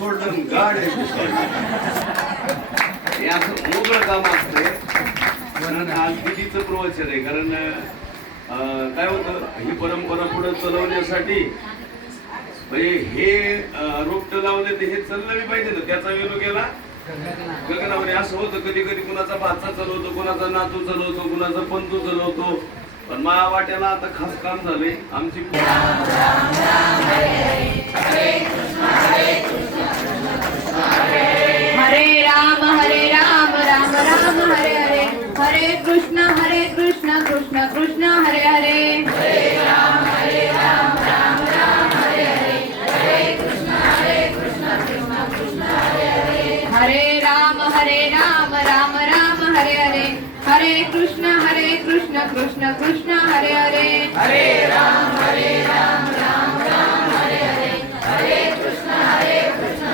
सोडलं गाड हे असं मोकळं काम असतंय. कारण आज दिदीचं प्रवचन आहे. कारण काय होतं, ही परंपरा पुढे चालवण्यासाठी म्हणजे हे रोपटं लावले तर हे चाललं पाहिजे ना. त्याचा विरोध केला गगनामध्ये. असं होतं कधी कधी कुणाचा भाचा चालवतो, कुणाचा नातू चालवतो, कुणाचा पंतू चालवतो. पण माझ्या वाट्याला आता खास काम झाले आमची. हरे राम राम राम हरे हरे, हरे कृष्ण कृष्ण कृष्ण हरे हरे. हरे राम राम राम हरे हरे, हरे कृष्ण कृष्ण कृष्ण हरे हरे. हरे राम राम राम हरे हरे, हरे कृष्ण कृष्ण कृष्ण हरे हरे. हरे राम राम राम हरे हरे, हरे कृष्ण कृष्ण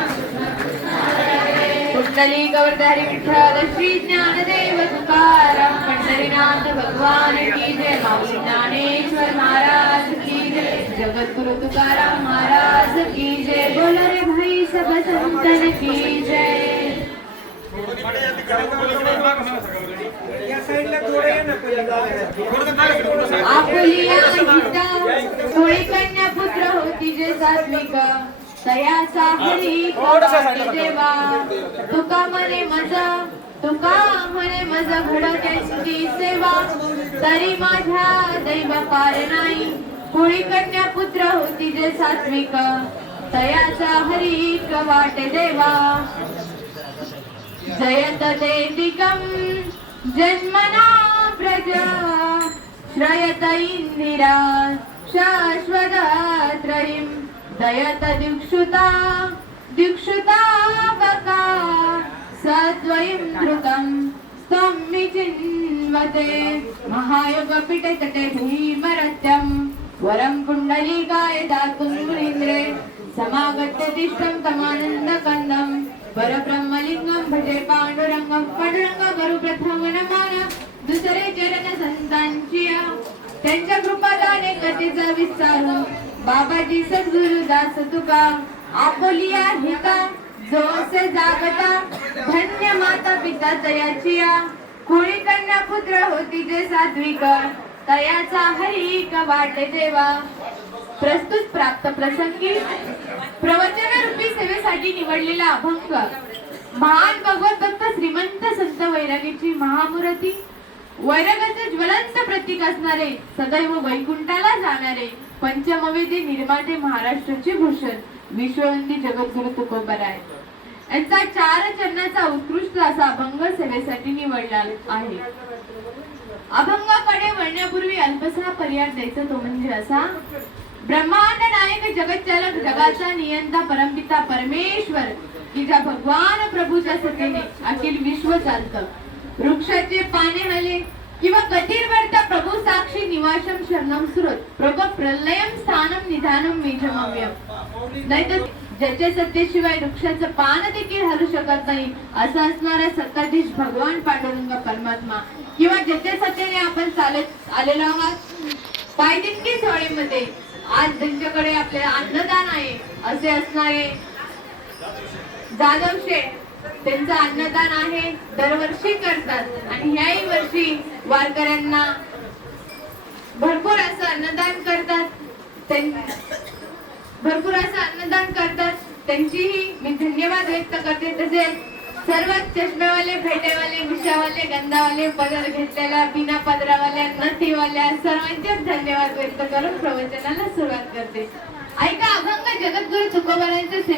कृष्ण हरे हरे. कुंडली गौरधारी विठ्ठल श्री ज्ञानदेव तुकाराम पंढरीनाथ भगवान की जय. माऊली ज्ञानेश्वर महाराज की जय. जगद्गुरु तुकाराम महाराज की जय. बोल रे भाई सब संतन की जय. आपुलिया गीता थोडी कन्या पुत्र होती जे सात्विक, तयाचा हरी देवा. तुका म्हणे मज घडत्यांची सेवा, तरी माझ्या दैव पार नाही. थोडी कन्या पुत्र होती जे सात्विक, तयाचा हरी वाट देवा. जयत देदिकं जन्मना प्रजा, श्रयत इंदिरा शाश्वतत्रयीं. दयत दिक्षुता बका, सद्वयं धृतं स्तम्मि चिन्वते. महायोगपीठे तटे भीमरत्यं, वरं कुण्डलिकाय दातुं मुनीन्द्रे. समागत्य तिष्ठं तमानन्दकन्दं, परब्रह्मलिंगं भजे पांडुरंगं. पांडुरंग गुरु प्रथम नमन, दुसरे चरण संतांची. त्यांच्या कृपादाने कथेचा विस्तार, बाबाजी सद्गुरु दास तुका. आपुलिया हिता जो असे जागता, धन्य माता पिता तयाची. कोणी कन्या पुत्र होती जे सात्विक, तयाचा हरी वाट देवा. प्रस्तुत प्राप्त प्रसंगी प्रवचन रूपी सेवेसाठी निवडलेला अभंग महान भगवत भक्त श्रीमंत संत वैरागीची महामूर्ती, वैरागाचे ज्वलंत प्रतीक असणारे, सदैव वैकुंठाला जाणारे, पंचमवेदी निर्माते महाराष्ट्राचे भूषण विश्ववंदी जगद्गुरु तुकोबराय यांचा 4 चरणाचा उत्कृष्ट असा अभंग सेवेसाठी निवडला आहे. अभंगाकडे वळण्यापूर्वी अल्पसा पर्याय द्यायचा तो म्हणजे असा. ब्रह्मांड नायक जगच्चालक जगाचा नियंता परमपिता परमेश्वर की ज्या भगवान प्रभूच्या सत्तेने अखिल विश्व चालतं. वृक्षाचे पाने हले किंवा कटीर वरता प्रभू साक्षी निवासम शरणम सुरत, प्रभ प्रलयम स्थानम निधानम मेजमव्यम. नाहीतर ज्याच्या सत्तेशिवाय वृक्षाचं पान देखील हलू शकत नाही असं असणारा सत्ताधीश भगवान पांडुरंग परमात्मा, किंवा ज्याच्या सत्तेने आपण चालत आलेलो आहात पायदिनकी सोहळ्यामध्ये आज त्यांच्याकडे आपल्याला अन्नदान आहे असे असणारे जाधव शेठ, त्यांचं अन्नदान आहे दरवर्षी करतात. आणि ह्याही वर्षी वारकऱ्यांना भरपूर असं अन्नदान करतात. त्यांचीही मी धन्यवाद व्यक्त करते. तसेच सर्व चष्मेवाले, फेटेवाले, मिशावाले, गंधावाले, पदर घेतलेल्या, बिना पदरावाल्या, नथीवाल्या सर्वांचे धन्यवाद व्यक्त करून प्रवचनाला सुरुवात करते. ऐका अभंग जगद्गुरु तुकोबरायांचे